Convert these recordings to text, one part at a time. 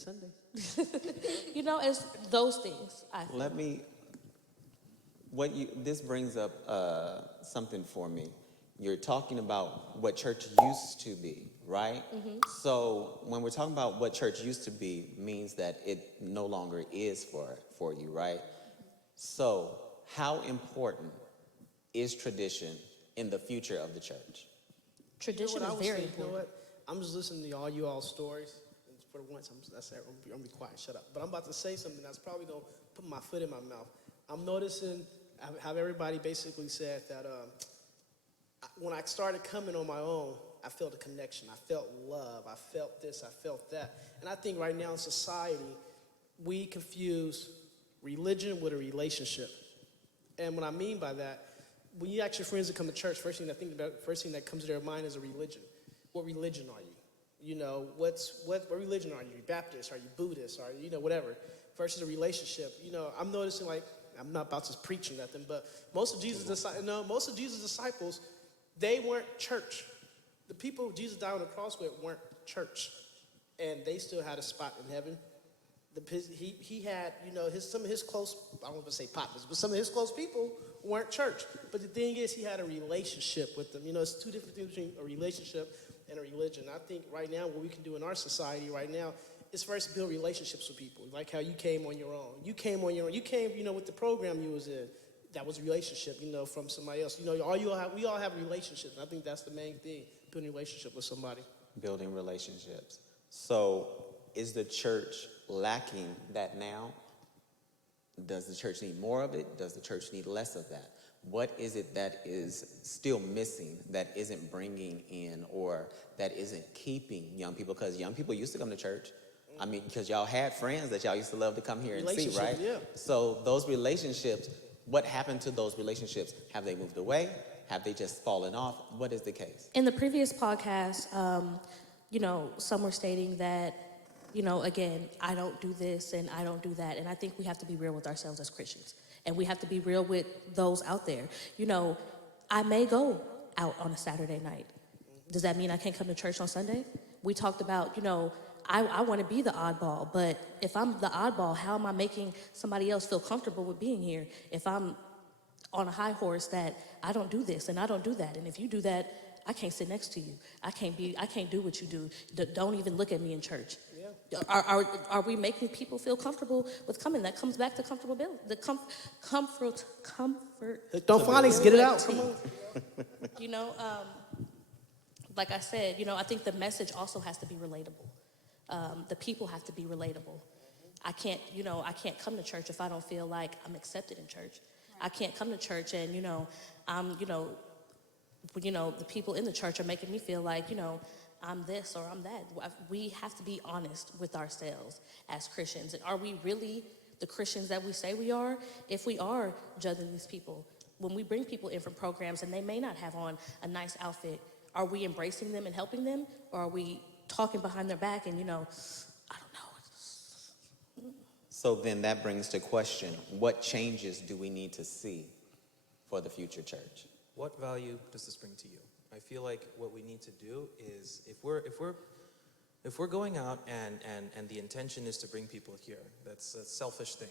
Sunday. It's those things. I feel. Let me. This brings up something for me. You're talking about what church used to be, right? So when we're talking about what church used to be, means that it no longer is for you, right? So how important is tradition in the future of the church? Tradition is very important. You know what? I'm just listening to all you all's stories. And for once, I'm gonna be quiet, shut up. But I'm about to say something that's probably gonna put my foot in my mouth. I'm noticing how everybody basically said that when I started coming on my own, I felt a connection. I felt love. I felt this. I felt that. And I think right now in society, we confuse religion with a relationship. And what I mean by that, when you ask your friends to come to church, first thing that comes to their mind is a religion. What religion are you? You know, what religion are you? Are you Baptist? Are you Buddhist? Are you, whatever? Versus a relationship. I'm noticing, like, I'm not about to preach or nothing, but most of Jesus' disciples, they weren't church. The people Jesus died on the cross with weren't church, and they still had a spot in heaven. He had, some of his close, I don't want to say partners, but some of his close people weren't church. But the thing is, he had a relationship with them. It's two different things between a relationship and a religion. I think right now what we can do in our society right now is first build relationships with people, like how you came on your own. You came, with the program you was in. That was a relationship, from somebody else. We all have relationships. And I think that's the main thing, building a relationship with somebody. Building relationships. So is the church lacking that now? Does the church need more of it? Does the church need less of that? What is it that is still missing, that isn't bringing in, or that isn't keeping young people? Because young people used to come to church. I mean, because y'all had friends that y'all used to love to come here and see, right? Yeah. So those relationships, what happened to those relationships? Have they moved away? Have they just fallen off? What is the case? In the previous podcast, some were stating that, again, I don't do this and I don't do that. And I think we have to be real with ourselves as Christians. And we have to be real with those out there. I may go out on a Saturday night. Does that mean I can't come to church on Sunday? We talked about, I want to be the oddball, but if I'm the oddball, how am I making somebody else feel comfortable with being here? If I'm on a high horse that I don't do this and I don't do that, and if you do that, I can't sit next to you. I can't do what you do. Don't even look at me in church. Yeah. Are we making people feel comfortable with coming? That comes back to comfortability. The comfort. Don't phonics, get it out. Come on. Like I said, I think the message also has to be relatable. The people have to be relatable. I can't come to church if I don't feel like I'm accepted in church. I can't come to church and, the people in the church are making me feel like, I'm this or I'm that. We have to be honest with ourselves as Christians. And are we really the Christians that we say we are? If we are judging these people, when we bring people in from programs and they may not have on a nice outfit, are we embracing them and helping them? Or are we talking behind their back and, I don't know. So then that brings to question, what changes do we need to see for the future church? What value does this bring to you? I feel like what we need to do is if we're going out and the intention is to bring people here, that's a selfish thing.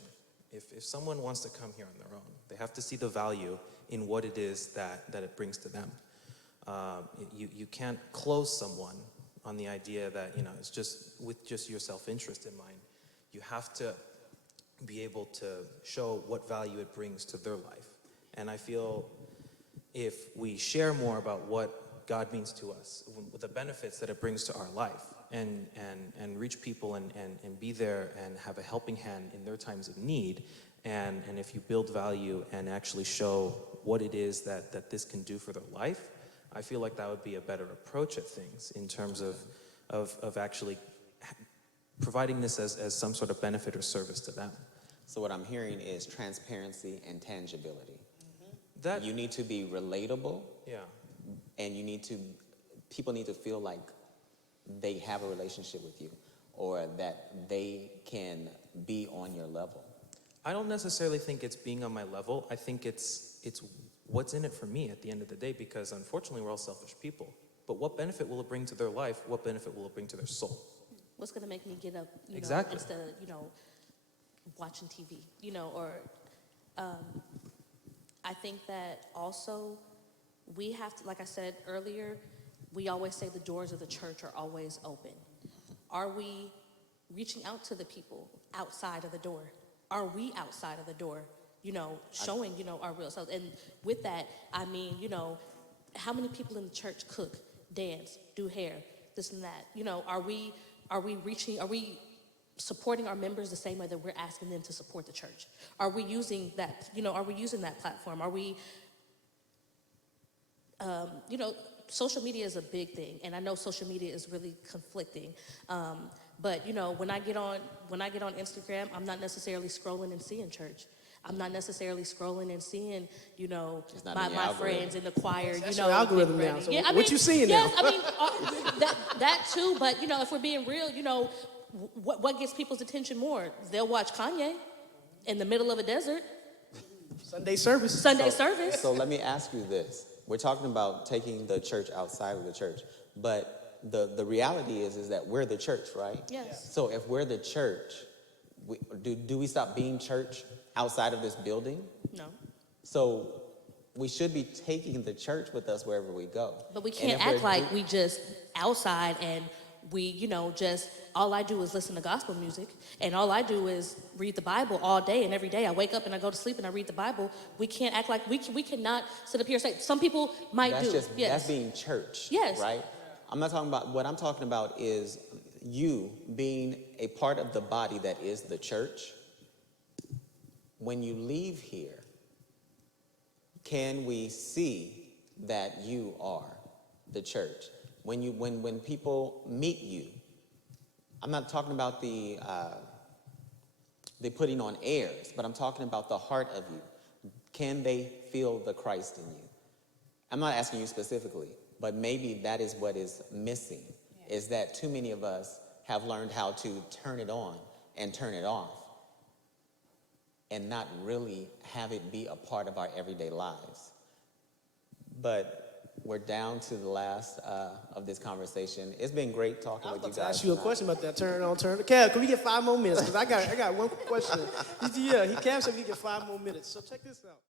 If someone wants to come here on their own, they have to see the value in what it is that it brings to them. You can't close someone on the idea that, it's just with just your self-interest in mind. You have to be able to show what value it brings to their life. And I feel if we share more about what God means to us, with the benefits that it brings to our life, and reach people and be there and have a helping hand in their times of need, and if you build value and actually show what it is that this can do for their life, I feel like that would be a better approach at things in terms of actually providing this as some sort of benefit or service to them. So what I'm hearing is transparency and tangibility. That you need to be relatable. Yeah. And people need to feel like they have a relationship with you, or that they can be on your level. I don't necessarily think it's being on my level. I think it's what's in it for me at the end of the day, because unfortunately we're all selfish people. But what benefit will it bring to their life? What benefit will it bring to their soul? What's going to make me get up, Exactly. instead of, watching TV, or I think that also we have to, like I said earlier, we always say the doors of the church are always open. Are we reaching out to the people outside of the door? Are we outside of the door, showing, our real selves? And with that, I mean, how many people in the church cook, dance, do hair, this and that? Are we supporting our members the same way that we're asking them to support the church? Are we using that, are we using that platform? Are we, social media is a big thing, and I know social media is really conflicting. But when I get on Instagram, I'm not necessarily scrolling and seeing church. I'm not necessarily scrolling and seeing, not my in your friends in the choir. That's your algorithm getting now. ready. So Yeah, what you seeing yes, now? I mean, that too. But if we're being real, what gets people's attention more? They'll watch Kanye in the middle of a desert. Sunday service. Sunday service. So let me ask you this. We're talking about taking the church outside of the church, but the reality is that we're the church, right? Yes. So if we're the church, do we stop being church outside of this building? No. So we should be taking the church with us wherever we go. But we And can't if we're act like we just outside and we, just all I do is listen to gospel music and all I do is read the Bible all day and every day. I wake up and I go to sleep and I read the Bible. We can't act like we cannot sit up here and say, some people might That's do. Yes. That's being church. Yes. Right? I'm not talking about, what I'm talking about is you being a part of the body that is the church. When you leave here, can we see that you are the church? When people meet you, I'm not talking about the putting on airs, but I'm talking about the heart of you. Can they feel the Christ in you? I'm not asking you specifically, but maybe that is what is missing, is that too many of us have learned how to turn it on and turn it off and not really have it be a part of our everyday lives. But we're down to the last of this conversation. It's been great talking I was with you about to guys. ask you a question about that turn on, turn. Kev, can we get 5 more minutes? Because I got one question. Yeah, Kev said we get 5 more minutes. So check this out.